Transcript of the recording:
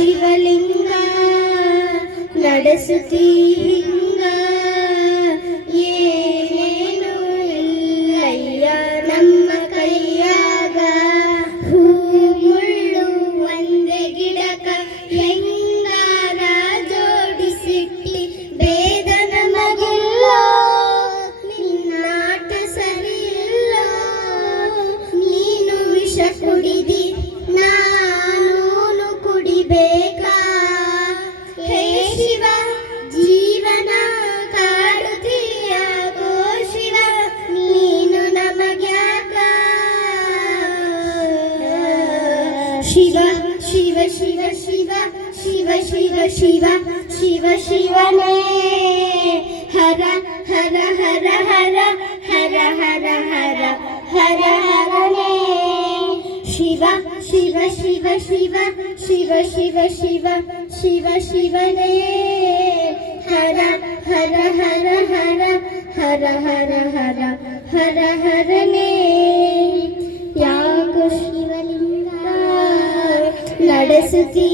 ಶಿವಲಿಂಗ ನಡೆಸುತ್ತೀ ಹಿಂಗ ಏನೇನು ಇಲ್ಲಯ್ಯ ನಮ್ಮ ಕೈಯಾಗ ಹೂ ಮುಳ್ಳು ಒಂದೇ ಗಿಡಕ ಹೆಂಗಾರ ಜೋಡಿಸಿಟ್ಟಿ ಭೇದ ನಮಗಿಲ್ಲ ನಿನ್ನಾಟ ಸರಿಯಿಲ್ಲ ನೀನು ವಿಷ ಕುಡಿದಿ ನಾನು ಕುಡಿಬೇಕಾ ಹೇ ಶಿವ ಜೀವನ ಕಾಡುತ್ತೀಯ ಗೋ ಶಿವ ನೀನು ನಮಗ್ಯಾಕ ಶಿವ ಶಿವ ಶಿವ ಶಿವ ಶಿವ ಶಿವ ಶಿವ ಶಿವ ಶಿವನೇ ಹರ ಹರ ಹರ ಹರ ಹರ ಹರ ಹರ ಹರ ಹರನೇ ಶಿವ ಶಿವ ಶಿವ ಶಿವ ಶಿವ ಶಿವ ಶಿವ ಶಿವ ಶಿವನೇ ಹರ ಹರ ಹರ ಹರ ಹರ ಹರ ಹರ ಹರ ಹರನೇ ಯಾಕೋ ಶಿವಲಿಂಗ ನಡೆಸುತ್ತೀ